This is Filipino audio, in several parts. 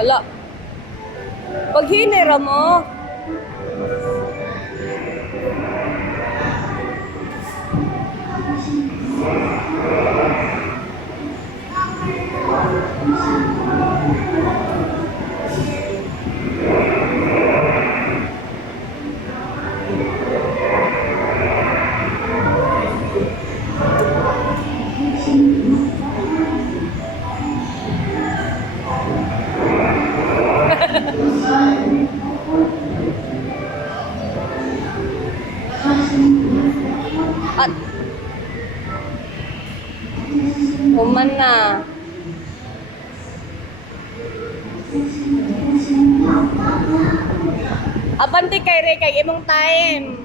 Hala. Pag hinira mo, at human na. Abante kay Ray kay imong time.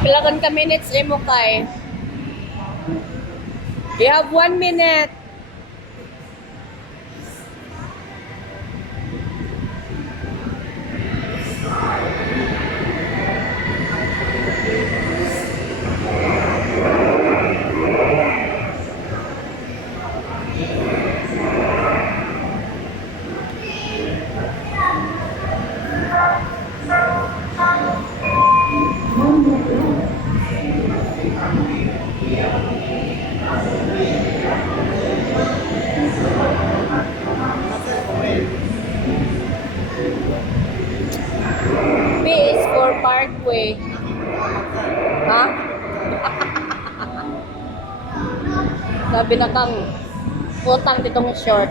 Pilakan ka minutes imo kay. You have 1 minute. P is for Parkway. Ha? Sabi na kang utang ditong short.